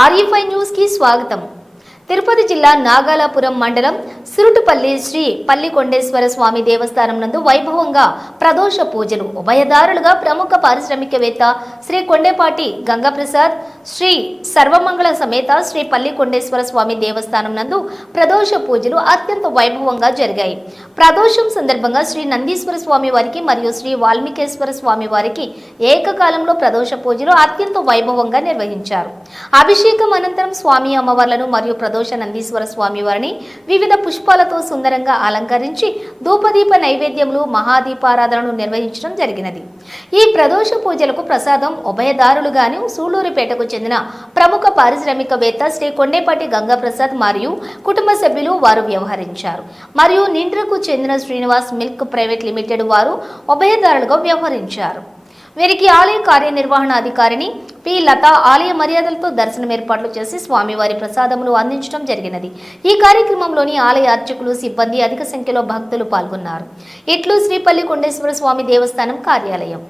RE5 news కి స్వాగతం. తిరుపతి జిల్లా నాగాలాపురం మండలం సురుటుపల్లి శ్రీ పల్లికొండేశ్వర స్వామి దేవస్థానం నందు వైభవంగా ప్రదోష పూజలు. ఉభయదారులుగా ప్రముఖ పారిశ్రామికవేత్త శ్రీ కొండేపాటి గంగాప్రసాద్, శ్రీ సర్వమంగళ సమేత శ్రీ పల్లికొండేశ్వర స్వామి దేవస్థానం నందు ప్రదోష పూజలు అత్యంత వైభవంగా జరిగాయి. ప్రదోషం సందర్భంగా శ్రీ నందీశ్వర స్వామి వారికి మరియు శ్రీ వాల్మీకేశ్వర స్వామి వారికి ఏకకాలంలో ప్రదోష పూజలు అత్యంత వైభవంగా నిర్వహించారు. అభిషేకం అనంతరం స్వామి అమ్మవార్లను మరియు ప్రదోష నందీశ్వర స్వామి వారిని వివిధ పుష్పాలతో సుందరంగా అలంకరించి ధూపదీప నైవేద్యములు, మహాదీపారాధనను నిర్వహించడం జరిగినది. ఈ ప్రదోష పూజలకు ప్రసాదం ఉభయదారులుగాను సూళ్లూరుపేటకు చెందిన ప్రముఖ పారిశ్రామికవేత్త శ్రీ కొండేపాటి గంగాప్రసాద్ మరియు కుటుంబ సభ్యులు వారు వ్యవహరించారు. మరియు నిండ్రకు చెందిన శ్రీనివాస్ మిల్క్ ప్రైవేట్ లిమిటెడ్ వారు ఉభయదారులుగా వ్యవహరించారు. వీరికి ఆలయ కార్యనిర్వహణాధికారిని పి లత ఆలయ మర్యాదలతో దర్శనం ఏర్పాట్లు చేసి స్వామివారి ప్రసాదములు అందించడం జరిగినది. ఈ కార్యక్రమంలోని ఆలయ అర్చకులు, సిబ్బంది అధిక సంఖ్యలో భక్తులు పాల్గొన్నారు. ఇట్లు శ్రీ పల్లికొండేశ్వర స్వామి దేవస్థానం కార్యాలయం.